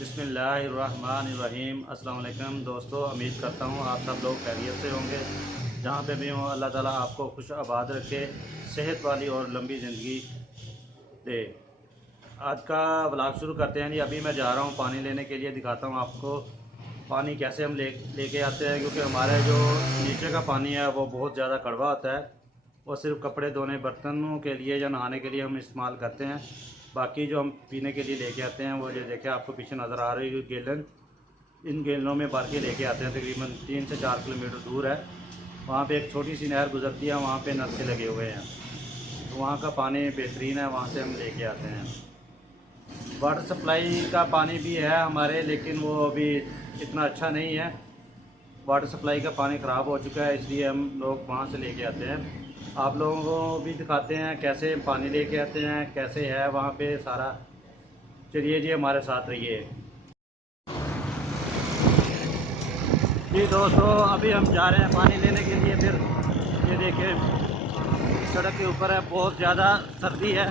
बिस्मिल्लाहिर्रहमानिर्रहीम। अस्सलाम वालेकुम दोस्तों, उम्मीद करता हूँ आप सब लोग खैरियत से होंगे। जहाँ पे भी हों अल्लाह ताला आपको खुश आबाद रखे, सेहत वाली और लंबी ज़िंदगी दे। आज का व्लॉग शुरू करते हैं जी। अभी मैं जा रहा हूँ पानी लेने के लिए, दिखाता हूँ आपको पानी कैसे हम लेके आते हैं। क्योंकि हमारे जो नीचे का पानी है वो बहुत ज़्यादा कड़वा होता है। वो सिर्फ कपड़े धोने, बर्तनों के लिए या नहाने के लिए हम इस्तेमाल करते हैं। बाकी जो हम पीने के लिए लेके आते हैं वो जो देखे आपको पीछे नज़र आ रही है गैलन, इन गैलनों में भर के लेके आते हैं। तकरीबन 3 से 4 किलोमीटर दूर है, वहाँ पे एक छोटी सी नहर गुजरती है, वहाँ पे नल से लगे हुए हैं, तो वहाँ का पानी बेहतरीन है, वहाँ से हम लेके आते हैं। वाटर सप्लाई का पानी भी है हमारे, लेकिन वो अभी इतना अच्छा नहीं है। वाटर सप्लाई का पानी ख़राब हो चुका है, इसलिए हम लोग वहाँ से लेके आते हैं। आप लोगों को भी दिखाते हैं कैसे पानी लेके आते हैं, कैसे है वहाँ पे सारा। चलिए जी, हमारे साथ रहिए जी। दोस्तों अभी हम जा रहे हैं पानी लेने के लिए। फिर ये देखिए सड़क के ऊपर है, बहुत ज़्यादा सर्दी है।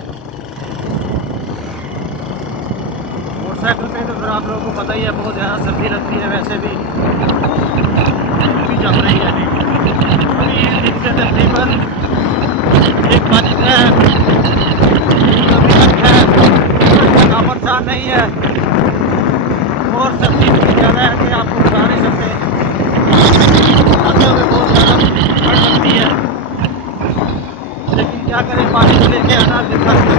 मोटरसाइकिल पे तो फिर आप लोगों को पता ही है बहुत ज़्यादा सर्दी लगती है। वैसे भी चल रही है अभी दिन से तकरीबन 1 बज है, कोई परेशान नहीं है। और सर्दी इतनी ज़्यादा है कि आपको बता नहीं सकते, आते हुए बहुत ज़्यादा ठंड लगती है। लेकिन क्या करें, पानी को लेके आना दिक्कत है।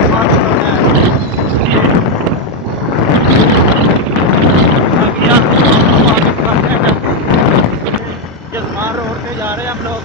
बाकी आपको जजमान रोड पे जा रहे हैं हम लोग।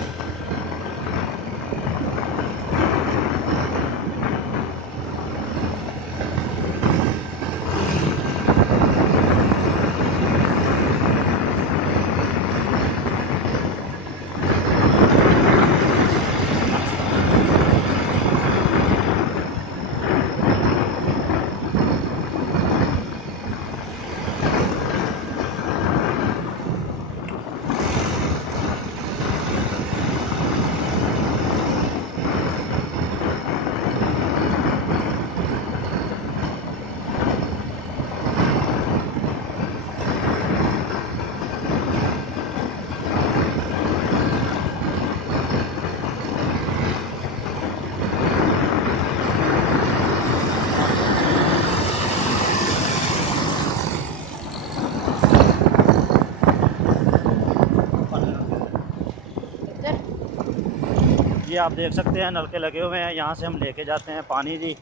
ये आप देख सकते हैं नलके लगे हुए हैं, यहाँ से हम लेके जाते हैं पानी जी।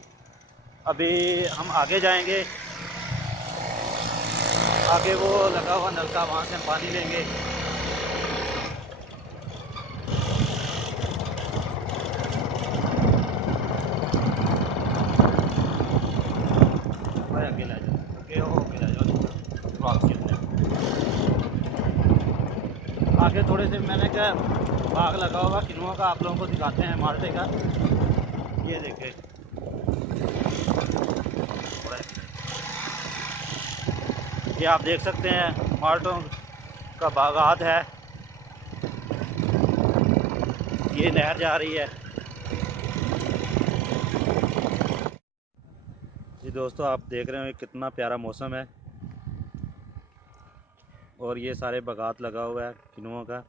अभी हम आगे जाएंगे, आगे वो लगा हुआ नलका, वहाँ से हम पानी लेंगे। भाई आगे ले जाओ, आगे ले जाओ आपके अंदर। आगे थोड़े से मैंने क्या बाग लगा हुआ किनुआ का, आप लोगों को दिखाते हैं माल्टे का। ये देखे ये आप देख सकते हैं माल्टों का बागात है। ये नहर जा रही है जी। दोस्तों आप देख रहे हैं कितना प्यारा मौसम है, और ये सारे बागात लगा हुआ है किनुओं का,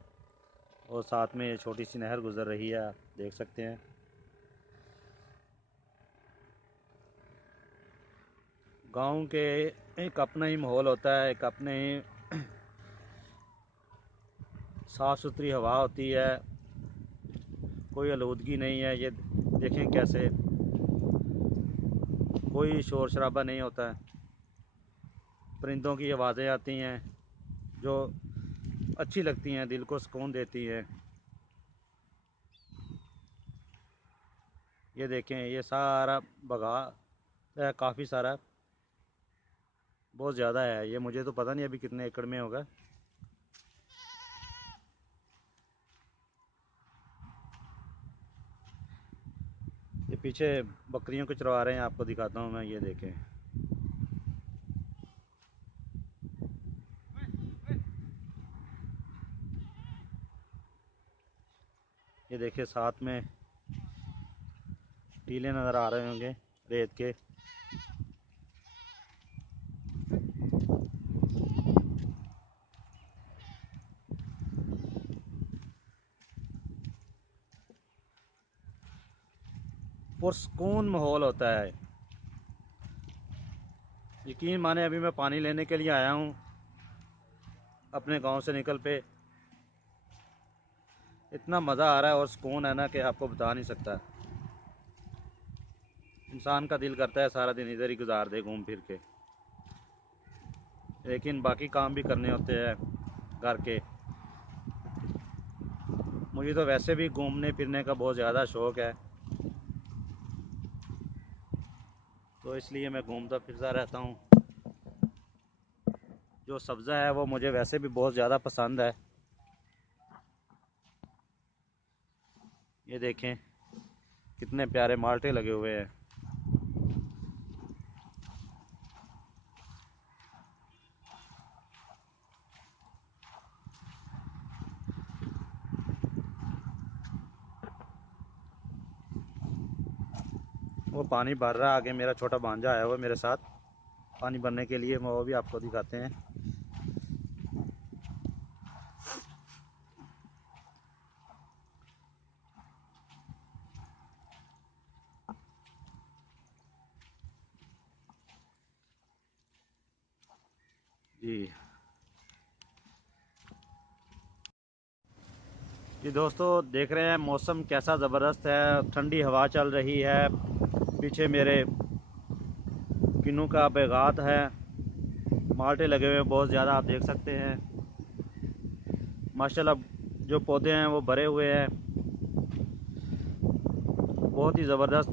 और साथ में ये छोटी सी नहर गुजर रही है, आप देख सकते हैं। गांव के एक अपना ही माहौल होता है, एक अपने ही साफ़ सुथरी हवा होती है, कोई आलूदगी नहीं है। ये देखें कैसे कोई शोर शराबा नहीं होता है, परिंदों की आवाज़ें आती हैं जो अच्छी लगती हैं, दिल को सुकून देती हैं। ये देखें ये सारा बगा है, काफ़ी सारा, बहुत ज़्यादा है। ये मुझे तो पता नहीं अभी कितने एकड़ में होगा। ये पीछे बकरियों को चरवा रहे हैं, आपको दिखाता हूँ मैं। ये देखें ये देखिए साथ में टीले नज़र आ रहे होंगे रेत के। पुरसकून माहौल होता है। यकीन माने अभी मैं पानी लेने के लिए आया हूँ अपने गांव से निकल पे। इतना मज़ा आ रहा है और सुकून है ना कि आपको बता नहीं सकता। इंसान का दिल करता है सारा दिन इधर ही गुजार दे घूम फिर के, लेकिन बाकी काम भी करने होते हैं घर के। मुझे तो वैसे भी घूमने फिरने का बहुत ज़्यादा शौक़ है, तो इसलिए मैं घूमता फिरता रहता हूँ। जो सब्ज़ा है वो मुझे वैसे भी बहुत ज़्यादा पसंद है। ये देखें कितने प्यारे माल्टे लगे हुए हैं। वो पानी भर रहा है आगे, मेरा छोटा भांजा आया हुआ मेरे साथ पानी भरने के लिए, वो भी आपको दिखाते हैं। जी दोस्तों, देख रहे हैं मौसम कैसा ज़बरदस्त है, ठंडी हवा चल रही है। पीछे मेरे किन्नू का बागात है, माल्टे लगे हुए हैं बहुत ज़्यादा, आप देख सकते हैं। माशाल्लाह जो पौधे हैं वो भरे हुए हैं। बहुत ही ज़बरदस्त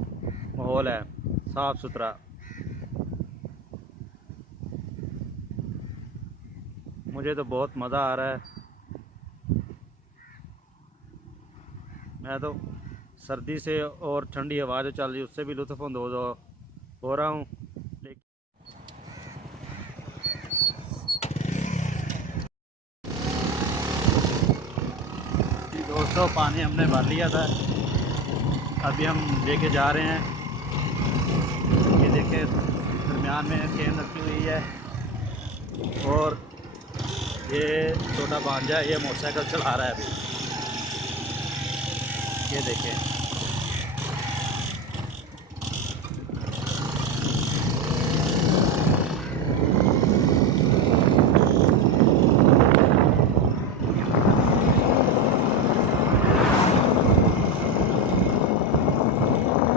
माहौल है, साफ़ सुथरा। मुझे तो बहुत मज़ा आ रहा है। मैं तो सर्दी से और ठंडी हवा जो चल रही है उससे भी लुत्फ़अंदोज़ हो रहा हूँ। दोस्तों, पानी हमने भर लिया था, अभी हम लेके जा रहे हैं। ये देखिए दरमियान में कैन रखी हुई है, और ये छोटा भांजा ये मोटरसाइकिल चला रहा है अभी। ये देखिए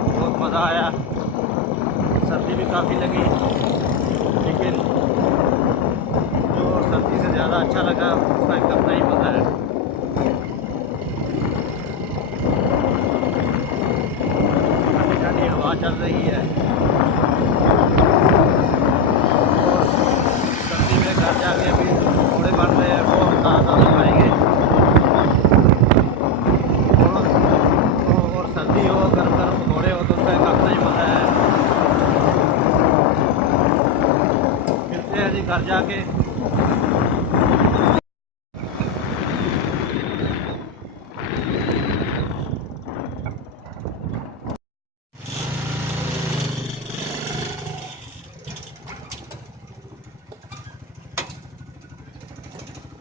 बहुत मज़ा आया। सर्दी भी काफ़ी लगी, लेकिन जो सर्दी से ज़्यादा अच्छा लगा उसका एक अपना ही मज़ा है। ठंडी ठंडी हवा चल रही है, और सर्दी में घर जाके भी जो पकौड़े बन रहे हैं वो हम ताज़ा ताज़ा खाएंगे। और सर्दी हो, गर्म गर्म पकौड़े हो तो उसका एक अपना ही मज़ा है। मिलते हैं जी घर जाके।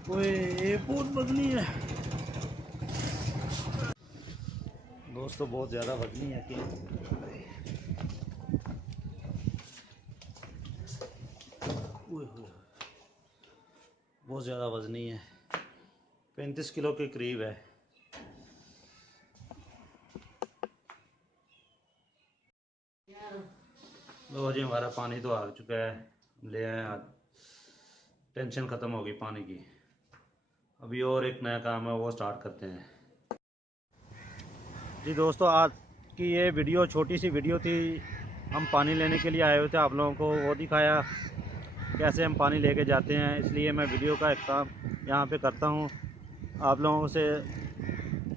ओए ये बहुत वजनी है दोस्तों, बहुत ज़्यादा वजनी है कि बहुत ज़्यादा वजनी है, 35 किलो के करीब है। लो जी, हमारा पानी तो आ चुका है, ले आए आज, टेंशन ख़त्म हो गई पानी की। अभी और एक नया काम है वो स्टार्ट करते हैं। जी दोस्तों, आज की ये वीडियो छोटी सी वीडियो थी। हम पानी लेने के लिए आए हुए थे, आप लोगों को वो दिखाया कैसे हम पानी लेके जाते हैं, इसलिए मैं वीडियो का काम यहाँ पे करता हूँ। आप लोगों से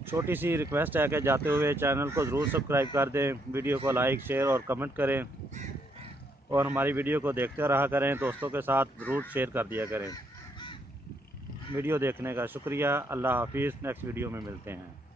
छोटी सी रिक्वेस्ट है कि जाते हुए चैनल को ज़रूर सब्सक्राइब कर दें, वीडियो को लाइक शेयर और कमेंट करें, और हमारी वीडियो को देखते रहा करें, दोस्तों के साथ ज़रूर शेयर कर दिया करें। वीडियो देखने का शुक्रिया। अल्लाह हाफिज़, नेक्स्ट वीडियो में मिलते हैं।